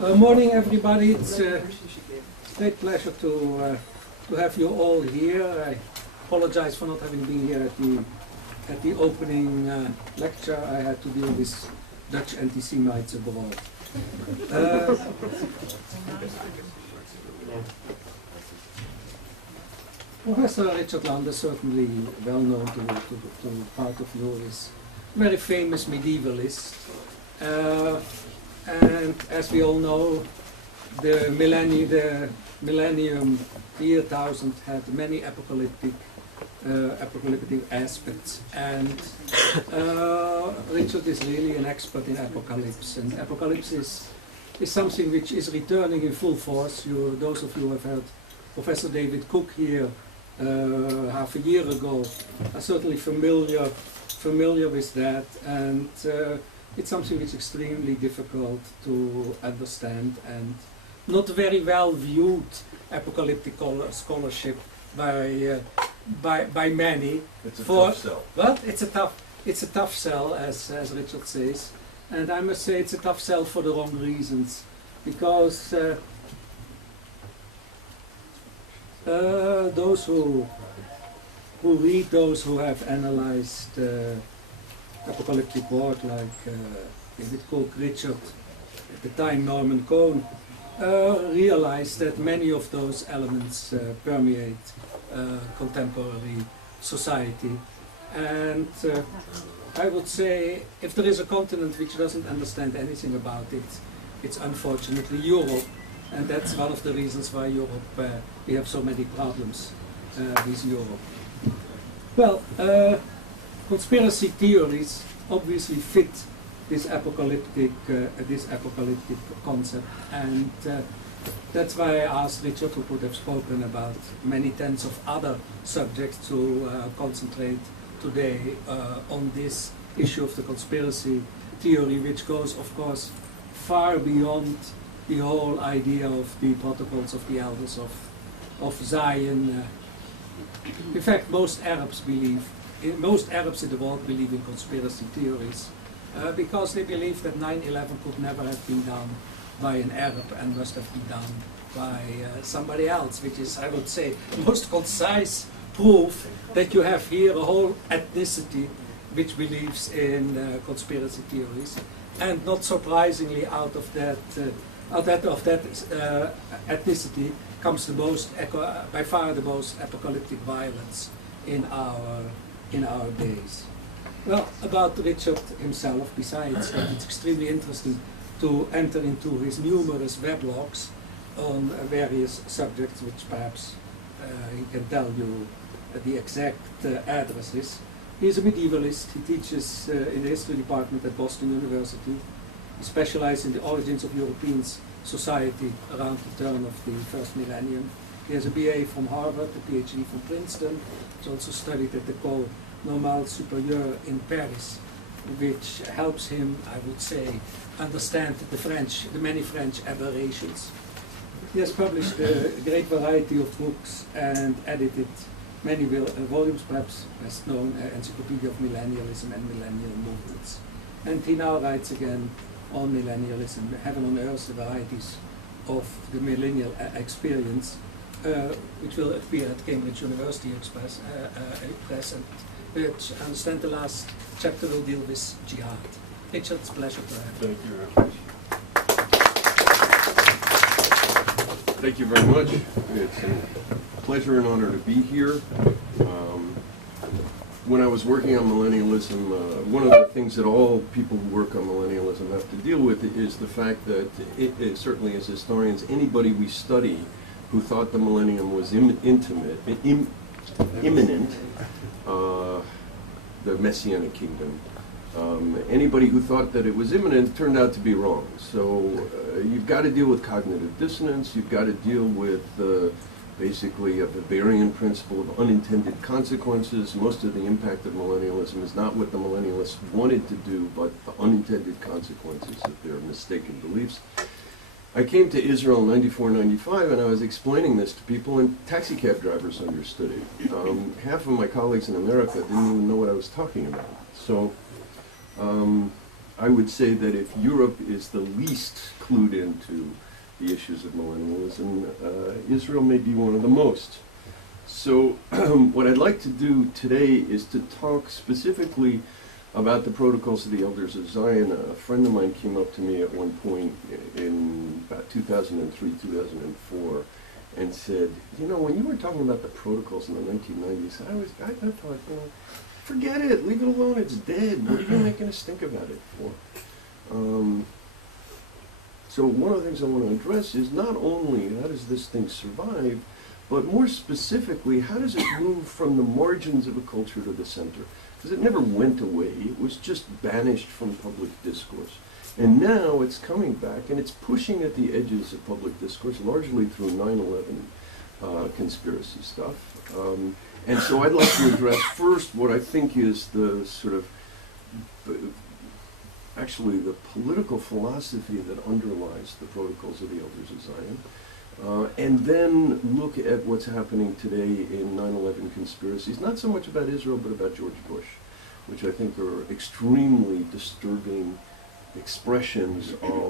Morning, everybody. It's a great pleasure to have you all here. I apologize for not having been here at the opening lecture. I had to deal with Dutch anti-Semites abroad. Professor Richard Land is certainly well known to part of you. Is a very famous medievalist. And as we all know, the millennium, the year 1000 had many apocalyptic aspects, and Richard is really an expert in apocalypse. And apocalypse is something which is returning in full force. Those of you who have heard Professor David Cook here half a year ago are certainly familiar with that, and it's something which is extremely difficult to understand and not very well viewed apocalyptic scholarship by many. It's a tough sell. But it's a tough sell, as Richard says, and I must say it's a tough sell for the wrong reasons, because those who read, those who have analyzed apocalyptic work like David Cook, Richard, at the time Norman Cohn, realize that many of those elements permeate contemporary society. And I would say, if there is a continent which doesn't understand anything about it, it's unfortunately Europe. And that's one of the reasons why Europe, we have so many problems with Europe. Well, conspiracy theories obviously fit this apocalyptic concept, and that's why I asked Richard, who could have spoken about many tens of other subjects, to concentrate today on this issue of the conspiracy theory, which goes, of course, far beyond the whole idea of the protocols of the elders of Zion. In fact, most Arabs in the world believe in conspiracy theories because they believe that 9/11 could never have been done by an Arab and must have been done by somebody else, which is, I would say, the most concise proof that you have here a whole ethnicity which believes in conspiracy theories. And not surprisingly, out of that ethnicity comes the most, by far the most apocalyptic violence in our days. Well, about Richard himself, besides that, it's extremely interesting to enter into his numerous weblogs on various subjects, which perhaps he can tell you the exact addresses. He's a medievalist. He teaches in the history department at Boston University. He specializes in the origins of European society around the turn of the first millennium. He has a BA from Harvard, a PhD from Princeton. He's also studied at the École Normale Supérieure in Paris, which helps him, I would say, understand the many French aberrations. He has published a great variety of books and edited many volumes, perhaps best known, Encyclopedia of Millennialism and Millennial Movements. And he now writes again on millennialism, Heaven on Earth, the varieties of the millennial experience, which will appear at Cambridge University Press, and which I understand the last chapter will deal with jihad. Richard, it's a pleasure to have you. Thank you very much. Thank you very much. It's a pleasure and honor to be here. When I was working on millennialism, one of the things that all people who work on millennialism have to deal with is the fact that it certainly as historians, anybody we study who thought the millennium was imminent, the Messianic kingdom, anybody who thought that it was imminent turned out to be wrong. So you've got to deal with cognitive dissonance, you've got to deal with basically a Bavarian principle of unintended consequences. Most of the impact of millennialism is not what the millennialists wanted to do, but the unintended consequences of their mistaken beliefs. I came to Israel in 94, 95, and I was explaining this to people, and taxi cab drivers understood it. Half of my colleagues in America didn't even know what I was talking about. So I would say that if Europe is the least clued into the issues of millennialism, Israel may be one of the most. So what I'd like to do today is to talk specifically about the protocols of the elders of Zion. A friend of mine came up to me at one point in about 2003, 2004, and said, you know, when you were talking about the protocols in the 1990s, I thought, you know, forget it, leave it alone, it's dead. What are you making us think about it for? So one of the things I want to address is not only how does this thing survive, but more specifically, how does it move from the margins of a culture to the center? Because it never went away, it was just banished from public discourse. And now it's coming back, and it's pushing at the edges of public discourse, largely through 9/11 conspiracy stuff. And so I'd like to address first what I think is the sort of, actually the political philosophy that underlies the protocols of the elders of Zion. And then look at what's happening today in 9/11 conspiracies, not so much about Israel, but about George Bush, which I think are extremely disturbing expressions of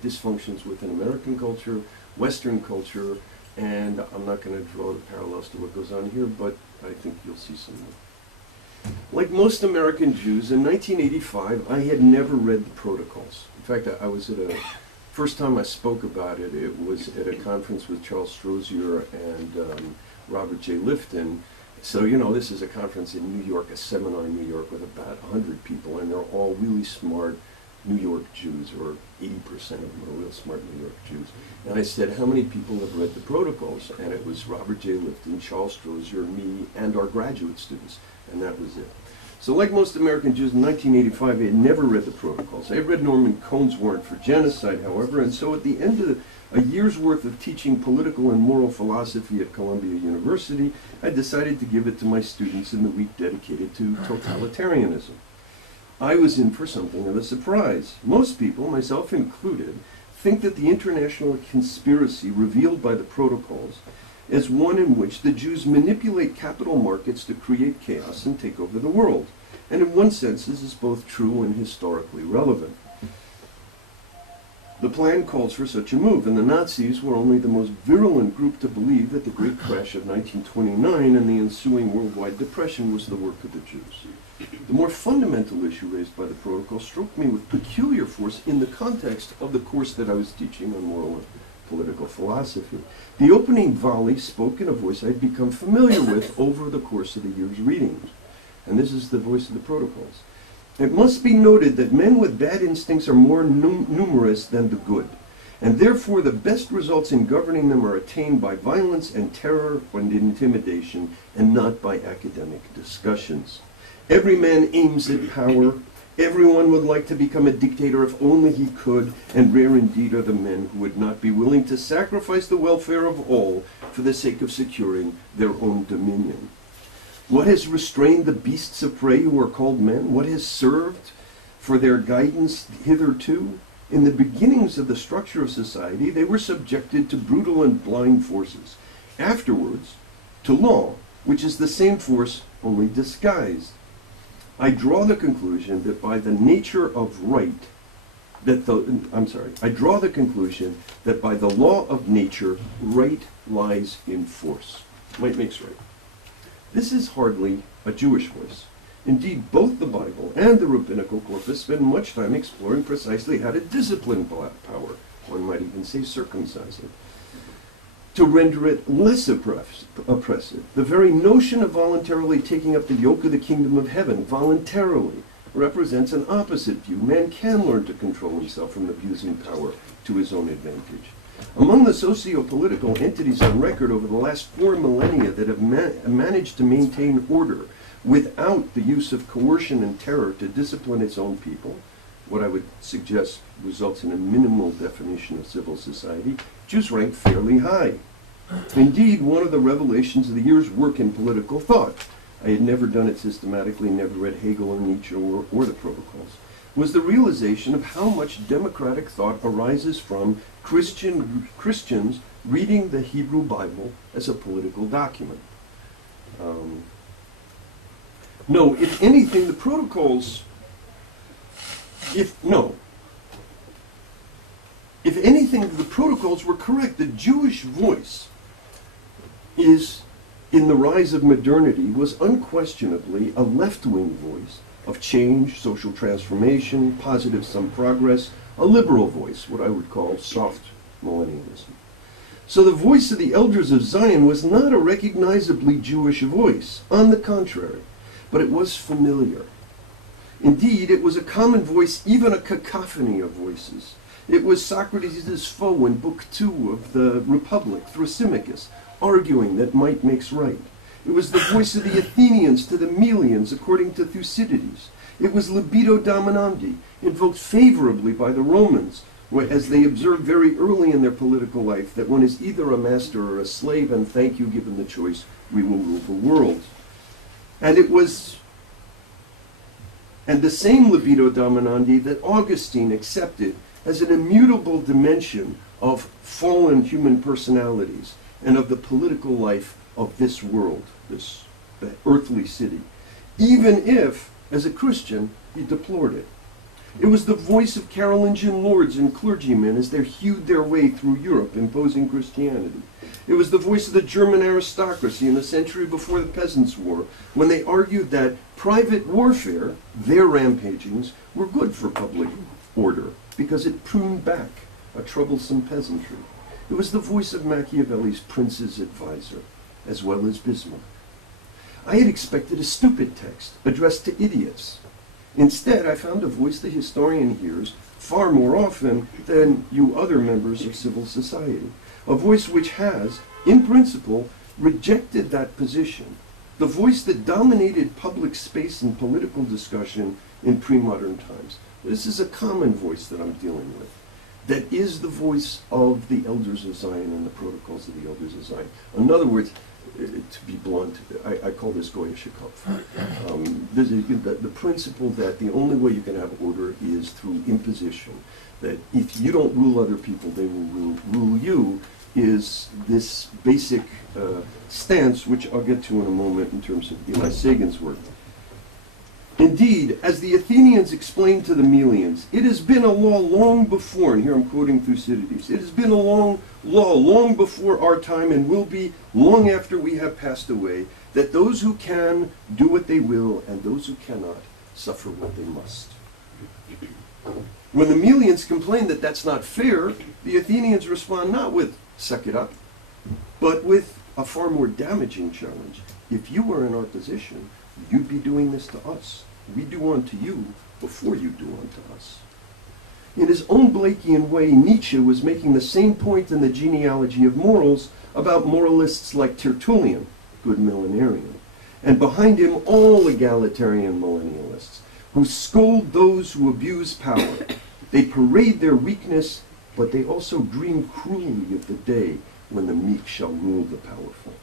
dysfunctions within American culture, Western culture, and I'm not going to draw the parallels to what goes on here, but I think you'll see some more. Like most American Jews, in 1985, I had never read the protocols. In fact, I was at first time I spoke about it, it was at a conference with Charles Strozier and Robert J. Lifton. So, you know, this is a conference in New York, a seminar in New York with about 100 people, and they're all really smart New York Jews, or 80% of them are real smart New York Jews. And I said, how many people have read the protocols? And it was Robert J. Lifton, Charles Strozier, me, and our graduate students, and that was it. So like most American Jews, in 1985, I had never read the protocols. I had read Norman Cohn's warrant for genocide, however, and so at the end of a year's worth of teaching political and moral philosophy at Columbia University, I decided to give it to my students in the week dedicated to totalitarianism. I was in for something of a surprise. Most people, myself included, think that the international conspiracy revealed by the protocols is one in which the Jews manipulate capital markets to create chaos and take over the world. And in one sense, this is both true and historically relevant. The plan calls for such a move, and the Nazis were only the most virulent group to believe that the Great Crash of 1929 and the ensuing worldwide depression was the work of the Jews. The more fundamental issue raised by the protocol struck me with peculiar force in the context of the course that I was teaching on moral and political philosophy. The opening volley spoke in a voice I'd become familiar with over the course of the year's readings. And this is the voice of the protocols. It must be noted that men with bad instincts are more numerous than the good, and therefore the best results in governing them are attained by violence and terror and intimidation, and not by academic discussions. Every man aims at power. Everyone would like to become a dictator if only he could, and rare indeed are the men who would not be willing to sacrifice the welfare of all for the sake of securing their own dominion. What has restrained the beasts of prey who are called men? What has served for their guidance hitherto? In the beginnings of the structure of society, they were subjected to brutal and blind forces. Afterwards, to law, which is the same force, only disguised. I draw the conclusion that by the nature of right, I draw the conclusion that by the law of nature, right lies in force. Might makes right. This is hardly a Jewish voice. Indeed, both the Bible and the rabbinical corpus spend much time exploring precisely how to discipline power, one might even say circumcise it, to render it less oppressive. The very notion of voluntarily taking up the yoke of the kingdom of heaven, voluntarily, represents an opposite view. Man can learn to control himself from abusing power to his own advantage. Among the socio-political entities on record over the last 4 millennia that have managed to maintain order without the use of coercion and terror to discipline its own people, what I would suggest results in a minimal definition of civil society, Jews rank fairly high. Indeed, one of the revelations of the year's work in political thought, I had never done it systematically, never read Hegel or Nietzsche or the protocols, was the realization of how much democratic thought arises from Christians reading the Hebrew Bible as a political document. No, if anything, the protocols If anything, the protocols were correct. The Jewish voice is, in the rise of modernity, was unquestionably a left-wing voice of change, social transformation, positive some progress, a liberal voice, what I would call soft millennialism. So the voice of the elders of Zion was not a recognizably Jewish voice, on the contrary, but it was familiar. Indeed, it was a common voice, even a cacophony of voices. It was Socrates' foe in Book 2 of the Republic, Thrasymachus, arguing that might makes right. It was the voice of the Athenians to the Melians, according to Thucydides. It was libido dominandi, invoked favorably by the Romans, as they observed very early in their political life that one is either a master or a slave, and thank you, given the choice, we will rule the world. And it was, and the same libido dominandi that Augustine accepted as an immutable dimension of fallen human personalities and of the political life of this world, this earthly city, even if, as a Christian, he deplored it. It was the voice of Carolingian lords and clergymen as they hewed their way through Europe, imposing Christianity. It was the voice of the German aristocracy in the century before the Peasants' War, when they argued that private warfare, their rampagings, were good for public order, because it pruned back a troublesome peasantry. It was the voice of Machiavelli's prince's advisor, as well as Bismarck. I had expected a stupid text addressed to idiots. Instead, I found a voice the historian hears far more often than you other members of civil society. A voice which has, in principle, rejected that position. The voice that dominated public space and political discussion in pre-modern times. This is a common voice that I'm dealing with. That is the voice of the elders of Zion and the protocols of the elders of Zion. In other words, to be blunt, I call this Goyishikov. The principle that the only way you can have order is through imposition. That if you don't rule other people, they will rule you, is this basic stance, which I'll get to in a moment in terms of Eli Sagan's work. Indeed, as the Athenians explained to the Melians, it has been a law long before, and here I'm quoting Thucydides, it has been a law long before our time and will be long after we have passed away, that those who can do what they will, and those who cannot suffer what they must. When the Melians complain that that's not fair, the Athenians respond not with, suck it up, but with a far more damaging challenge. If you were in our position, you'd be doing this to us. We do unto you before you do unto us. In his own Blakean way, Nietzsche was making the same point in the genealogy of morals about moralists like Tertullian, good millenarian, and behind him all egalitarian millennialists, who scold those who abuse power. They parade their weakness, but they also dream cruelly of the day when the meek shall rule the powerful.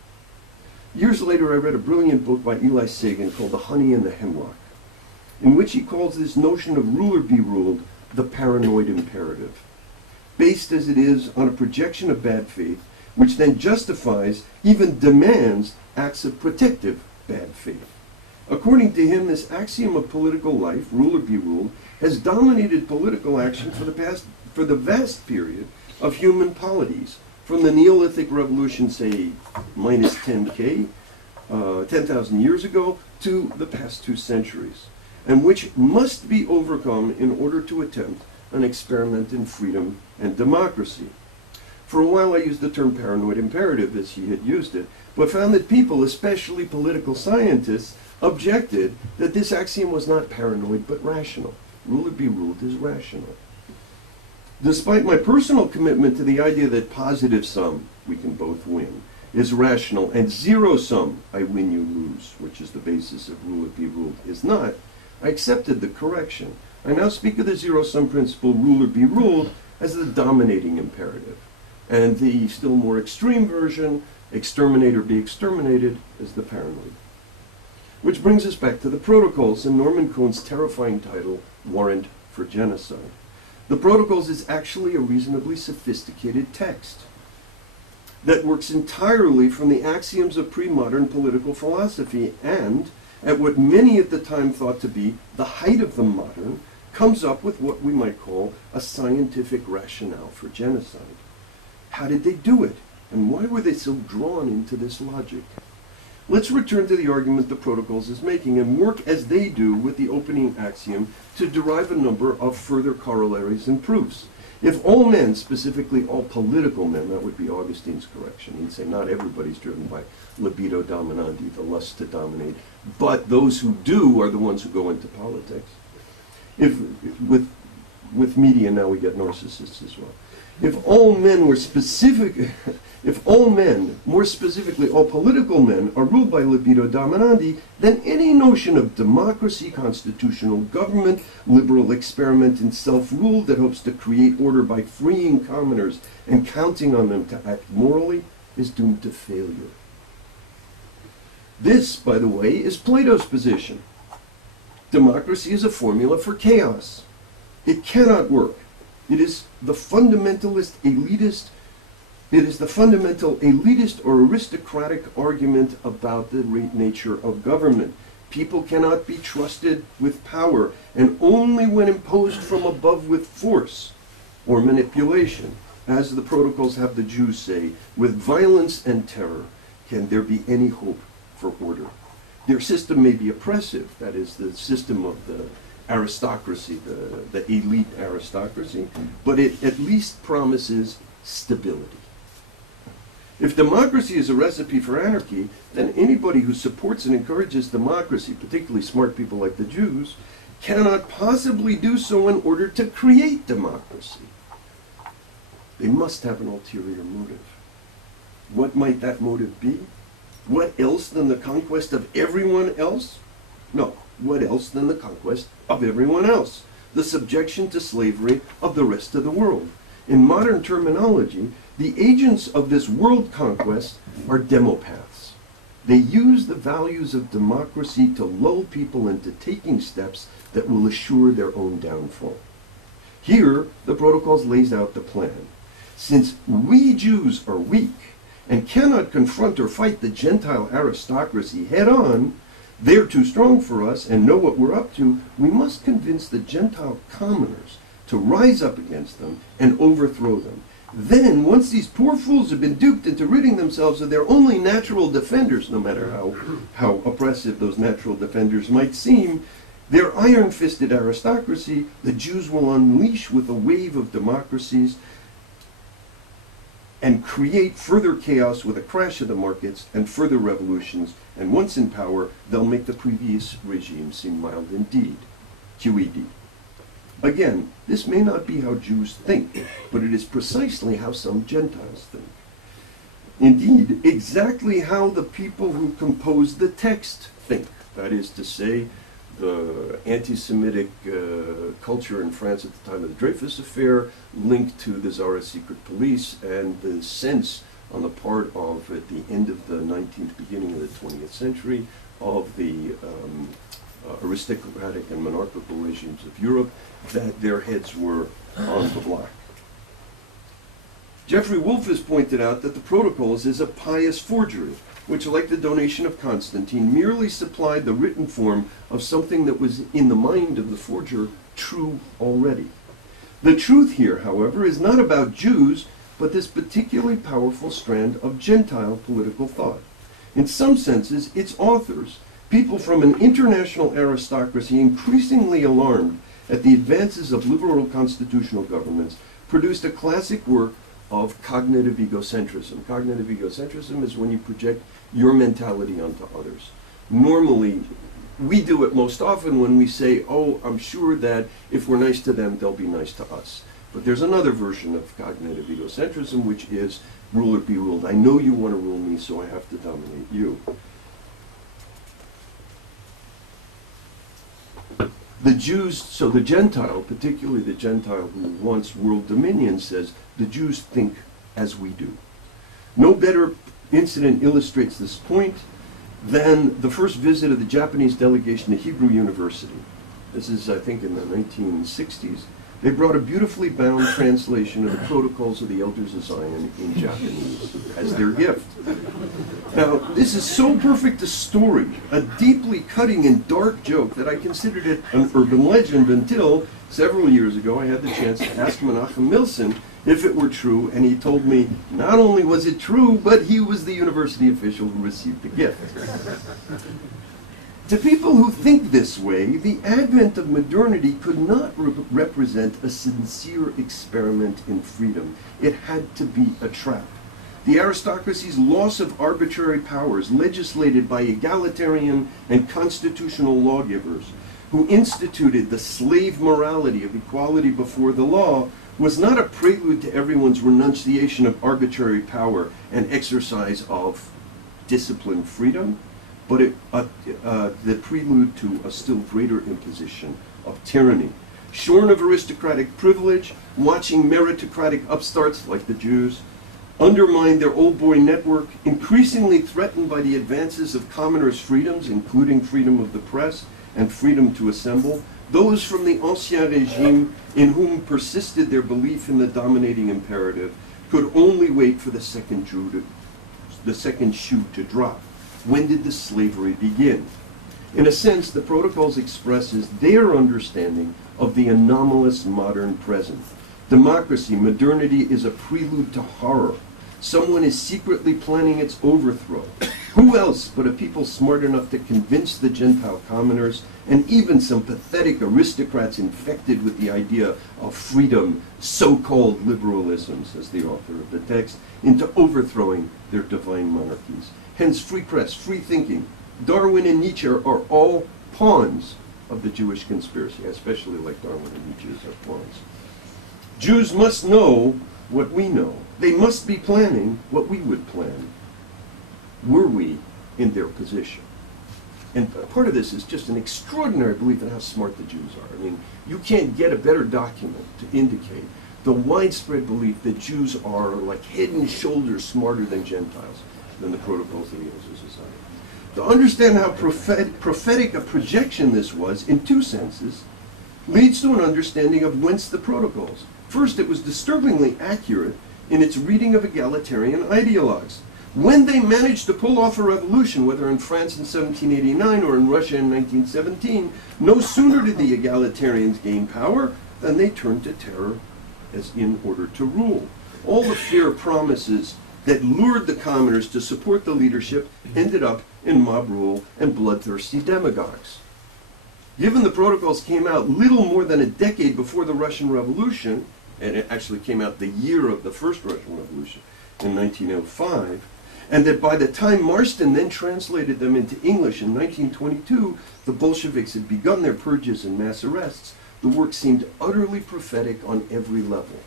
Years later, I read a brilliant book by Eli Sagan called The Honey and the Hemlock, in which he calls this notion of ruler be ruled the paranoid imperative, based as it is on a projection of bad faith, which then justifies, even demands, acts of protective bad faith. According to him, this axiom of political life, ruler be ruled, has dominated political action for the vast period of human polities, from the Neolithic Revolution, say, minus 10,000 years ago, to the past 2 centuries, and which must be overcome in order to attempt an experiment in freedom and democracy. For a while I used the term paranoid imperative as he had used it, but found that people, especially political scientists, objected that this axiom was not paranoid but rational. Ruler be ruled is rational. Despite my personal commitment to the idea that positive sum, we can both win, is rational, and zero sum, I win, you lose, which is the basis of ruler be ruled, is not, I accepted the correction. I now speak of the zero sum principle, ruler be ruled, as the dominating imperative, and the still more extreme version, exterminate or be exterminated, as the paranoid. Which brings us back to the protocols and Norman Cohn's terrifying title, Warrant for Genocide. The Protocols is actually a reasonably sophisticated text that works entirely from the axioms of pre-modern political philosophy and, at what many at the time thought to be the height of the modern, comes up with what we might call a scientific rationale for genocide. How did they do it? And why were they so drawn into this logic? Let's return to the argument the Protocols is making and work as they do with the opening axiom to derive a number of further corollaries and proofs. If all men, specifically all political men, that would be Augustine's correction. He'd say not everybody's driven by libido dominandi, the lust to dominate, but those who do are the ones who go into politics. If with media now we get narcissists as well. If all men were specific, if all men, more specifically all political men, are ruled by libido dominandi, then any notion of democracy, constitutional government, liberal experiment in self-rule that hopes to create order by freeing commoners and counting on them to act morally is doomed to failure. This, by the way, is Plato's position. Democracy is a formula for chaos. It cannot work. It is the fundamentalist elitist, or aristocratic argument about the nature of government. People cannot be trusted with power, and only when imposed from above with force or manipulation, as the Protocols have the Jews say, with violence and terror, can there be any hope for order. Their system may be oppressive, that is, the system of the aristocracy, the elite aristocracy, but it at least promises stability. If democracy is a recipe for anarchy, then anybody who supports and encourages democracy, particularly smart people like the Jews, cannot possibly do so in order to create democracy. They must have an ulterior motive. What might that motive be? What else than the conquest of everyone else? No. What else than the conquest of everyone else? The subjection to slavery of the rest of the world. In modern terminology, the agents of this world conquest are demopaths. They use the values of democracy to lull people into taking steps that will assure their own downfall. Here, the Protocols lays out the plan. Since we Jews are weak and cannot confront or fight the Gentile aristocracy head-on, they're too strong for us and know what we're up to, we must convince the Gentile commoners to rise up against them and overthrow them. Then, once these poor fools have been duped into ridding themselves of their only natural defenders, no matter how oppressive those natural defenders might seem, their iron-fisted aristocracy, the Jews will unleash with a wave of democracies and create further chaos with a crash of the markets and further revolutions, and once in power, they'll make the previous regime seem mild indeed. QED. Again, this may not be how Jews think, but it is precisely how some Gentiles think. Indeed, exactly how the people who compose the text think. That is to say, the anti-Semitic culture in France at the time of the Dreyfus Affair, linked to the Tsarist secret police, and the sense on the part of, at the end of the 19th, beginning of the 20th century, of the aristocratic and monarchical regimes of Europe, that their heads were on the block. Jeffrey Wolf has pointed out that the Protocols is a pious forgery, which, like the donation of Constantine, merely supplied the written form of something that was, in the mind of the forger, true already. The truth here, however, is not about Jews, but this particularly powerful strand of Gentile political thought. In some senses, its authors, people from an international aristocracy increasingly alarmed at the advances of liberal constitutional governments, produced a classic work of cognitive egocentrism. Cognitive egocentrism is when you project your mentality onto others. Normally, we do it most often when we say, oh, I'm sure that if we're nice to them, they'll be nice to us. But there's another version of cognitive egocentrism, which is rule or be ruled. I know you want to rule me, so I have to dominate you. The Jews, so the Gentile, particularly the Gentile who wants world dominion, says the Jews think as we do. No better incident illustrates this point than the first visit of the Japanese delegation to Hebrew University. This is, I think, in the 1960s. They brought a beautifully bound translation of the Protocols of the Elders of Zion in Japanese as their gift. Now, this is so perfect a story, a deeply cutting and dark joke, that I considered it an urban legend until Several years ago, I had the chance to ask Menachem Milson if it were true, and he told me not only was it true, but he was the university official who received the gift. To people who think this way, the advent of modernity could not represent a sincere experiment in freedom. It had to be a trap. The aristocracy's loss of arbitrary powers, legislated by egalitarian and constitutional lawgivers, who instituted the slave morality of equality before the law, was not a prelude to everyone's renunciation of arbitrary power and exercise of disciplined freedom, but the prelude to a still greater imposition of tyranny. Shorn of aristocratic privilege, watching meritocratic upstarts like the Jews undermine their old boy network, increasingly threatened by the advances of commoners' freedoms, including freedom of the press and freedom to assemble, those from the Ancien Regime in whom persisted their belief in the dominating imperative could only wait for the second shoe to drop. When did the slavery begin? In a sense, the Protocols expresses their understanding of the anomalous modern present. Democracy, modernity, is a prelude to horror. Someone is secretly planning its overthrow. Who else but a people smart enough to convince the Gentile commoners, and even some pathetic aristocrats infected with the idea of freedom, so-called liberalism, says the author of the text, into overthrowing their divine monarchies. Hence, free press, free thinking, Darwin and Nietzsche are all pawns of the Jewish conspiracy. I especially like Darwin and Nietzsche as pawns. Jews must know what we know. They must be planning what we would plan, were we in their position. And part of this is just an extraordinary belief in how smart the Jews are. I mean, you can't get a better document to indicate the widespread belief that Jews are like head and shoulders smarter than Gentiles, than the Protocols of the Ancient Society. To understand how prophetic a projection this was, in two senses, leads to an understanding of whence the Protocols. First, it was disturbingly accurate in its reading of egalitarian ideologues. When they managed to pull off a revolution, whether in France in 1789 or in Russia in 1917, no sooner did the egalitarians gain power than they turned to terror as in order to rule. All the fair promises that lured the commoners to support the leadership ended up in mob rule and bloodthirsty demagogues. Given the Protocols came out little more than a decade before the Russian Revolution, and it actually came out the year of the first Russian Revolution in 1905, and that by the time Marston then translated them into English in 1922, the Bolsheviks had begun their purges and mass arrests, the work seemed utterly prophetic on every level.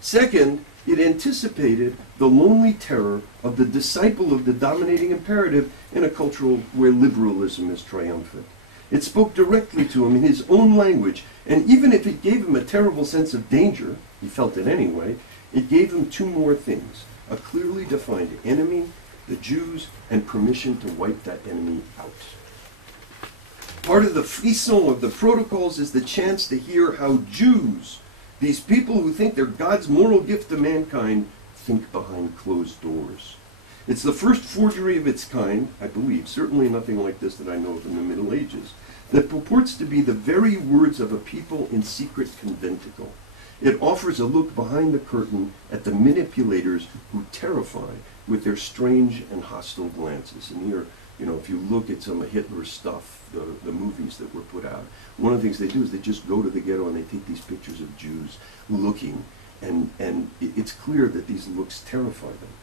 Second, it anticipated the lonely terror of the disciple of the dominating imperative in a culture where liberalism is triumphant. It spoke directly to him in his own language, and even if it gave him a terrible sense of danger, he felt it anyway, it gave him two more things: a clearly defined enemy, the Jews, and permission to wipe that enemy out. Part of the frisson of the Protocols is the chance to hear how Jews, these people who think they're God's moral gift to mankind, think behind closed doors. It's the first forgery of its kind, I believe, certainly nothing like this that I know of in the Middle Ages, that purports to be the very words of a people in secret conventicle. It offers a look behind the curtain at the manipulators who terrify with their strange and hostile glances. And here, you know, if you look at some of Hitler's stuff, the movies that were put out, one of the things they do is they just go to the ghetto and they take these pictures of Jews looking, and it's clear that these looks terrify them.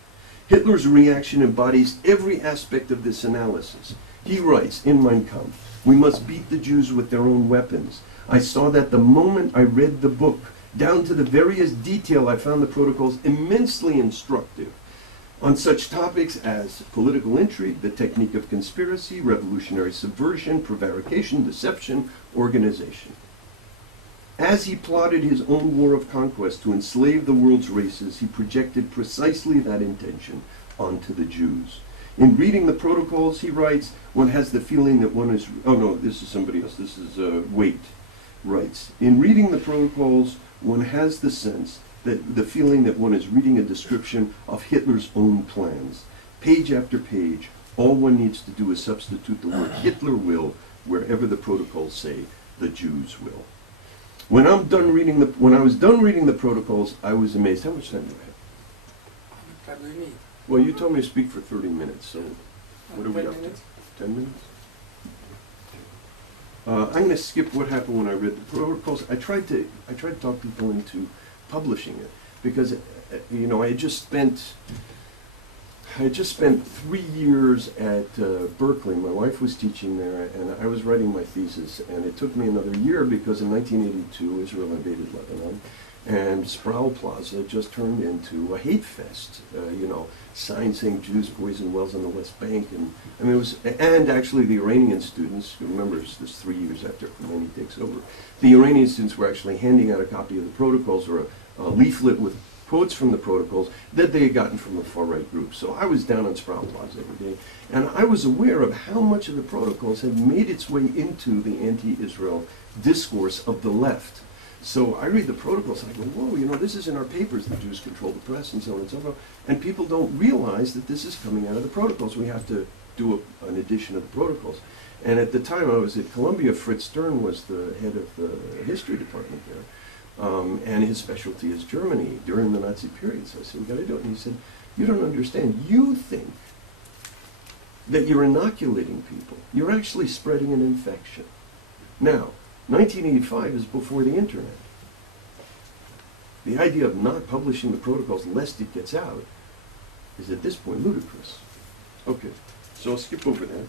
Hitler's reaction embodies every aspect of this analysis. He writes in Mein Kampf, "We must beat the Jews with their own weapons. I saw that the moment I read the book. Down to the veriest detail, I found the Protocols immensely instructive on such topics as political intrigue, the technique of conspiracy, revolutionary subversion, prevarication, deception, organization." As he plotted his own war of conquest to enslave the world's races, he projected precisely that intention onto the Jews. In reading the Protocols, he writes, one has the feeling that one is... Oh no, this is somebody else. This is Waite writes. In reading the Protocols, one has the sense that the feeling that one is reading a description of Hitler's own plans. Page after page, all one needs to do is substitute the word Hitler will wherever the Protocols say the Jews will. When I was done reading the protocols, I was amazed. How much time do I have? How much time do you need? Well, you told me to speak for 30 minutes, so what are we 10 up minutes? to? 10 minutes? I'm going to skip what happened when I read the protocols. I tried to talk people into publishing it because, you know, I had just spent 3 years at Berkeley. My wife was teaching there, and I was writing my thesis. And it took me another year because in 1982, Israel invaded Lebanon, and Sproul Plaza just turned into a hate fest. You know, signs saying Jews poison wells on the West Bank, and I mean it was. And actually, the Iranian students, remember this 3 years after Khomeini takes over, the Iranian students were actually handing out a copy of the protocols or a leaflet with quotes from the protocols that they had gotten from a far-right group. So I was down on Sproul Plaza every day, and I was aware of how much of the protocols had made its way into the anti-Israel discourse of the left. So I read the protocols, and I go, whoa, you know, this is in our papers, the Jews control the press, and so on and so forth. And people don't realize that this is coming out of the protocols. We have to do an edition of the protocols. And at the time I was at Columbia, Fritz Stern was the head of the history department there. And his specialty is Germany during the Nazi period. So I said, we got to do it. And he said, you don't understand. You think that you're inoculating people. You're actually spreading an infection. Now, 1985 is before the internet. The idea of not publishing the protocols lest it gets out is at this point ludicrous. Okay, so I'll skip over that.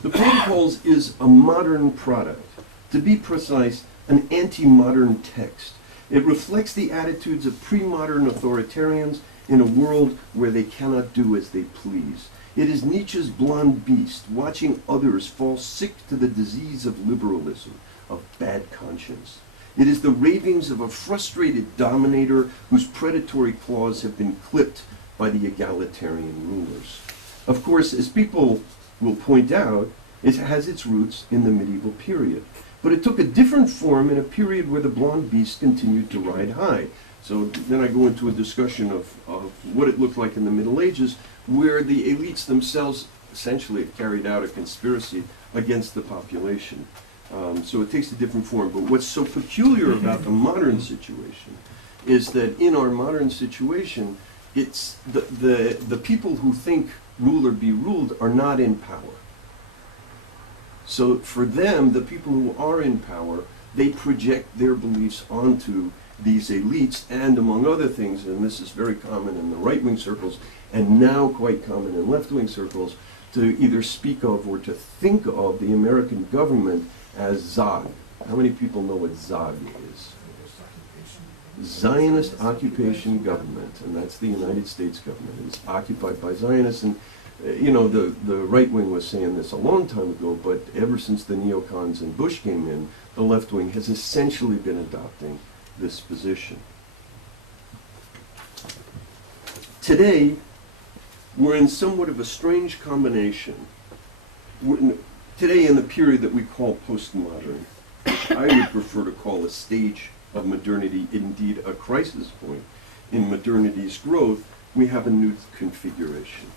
The Protocols is a modern product. To be precise, an anti-modern text. It reflects the attitudes of pre-modern authoritarians in a world where they cannot do as they please. It is Nietzsche's blonde beast watching others fall sick to the disease of liberalism, of bad conscience. It is the ravings of a frustrated dominator whose predatory claws have been clipped by the egalitarian rulers. Of course, as people will point out, it has its roots in the medieval period. But it took a different form in a period where the blonde beast continued to ride high. So then I go into a discussion of what it looked like in the Middle Ages, where the elites themselves essentially carried out a conspiracy against the population. So it takes a different form. But what's so peculiar about the modern situation is that in our modern situation, it's the people who think rule or be ruled are not in power. So for them, the people who are in power, they project their beliefs onto these elites, and among other things, and this is very common in the right-wing circles, and now quite common in left-wing circles, to either speak of or to think of the American government as Zog. How many people know what Zog is? Zionist-Occupation government, and that's the United States government. It's occupied by Zionists, and you know, the right wing was saying this a long time ago, but ever since the neocons and Bush came in, the left wing has essentially been adopting this position. Today, we're in somewhat of a strange combination. Today, in the period that we call postmodern, which I would prefer to call a stage of modernity, indeed a crisis point in modernity's growth, we have a new configuration.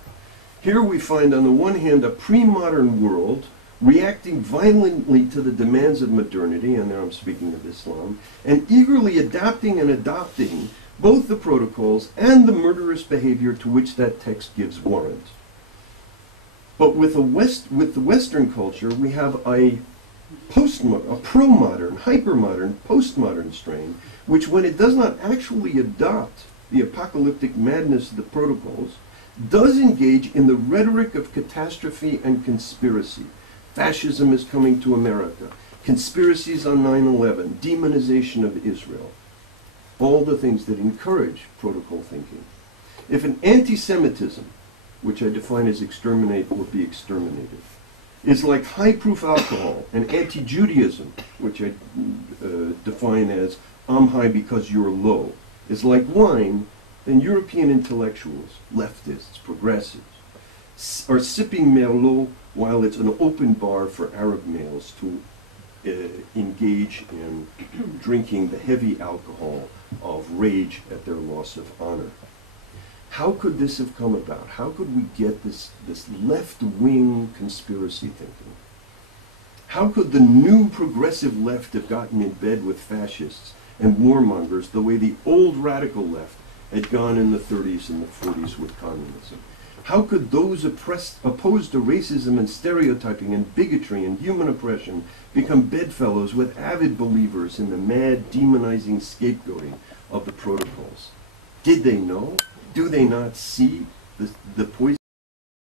Here we find, on the one hand, a pre-modern world reacting violently to the demands of modernity, and there I'm speaking of Islam, and eagerly adapting and adopting both the protocols and the murderous behavior to which that text gives warrant. But with the Western culture, we have a pro-modern, hyper-modern, postmodern strain, which, when it does not actually adopt the apocalyptic madness of the protocols, does engage in the rhetoric of catastrophe and conspiracy. Fascism is coming to America. Conspiracies on 9/11, demonization of Israel. All the things that encourage protocol thinking. If an anti-Semitism, which I define as exterminate or be exterminated, is like high-proof alcohol, and anti-Judaism, which I define as I'm high because you're low, is like wine, then European intellectuals, leftists, progressives, are sipping Merlot while it's an open bar for Arab males to engage in drinking the heavy alcohol of rage at their loss of honor. How could this have come about? How could we get this left-wing conspiracy thinking? How could the new progressive left have gotten in bed with fascists and warmongers the way the old radical left had gone in the 30s and the 40s with communism? How could those opposed to racism and stereotyping and bigotry and human oppression become bedfellows with avid believers in the mad, demonizing scapegoating of the protocols? Did they know? Do they not see the poison?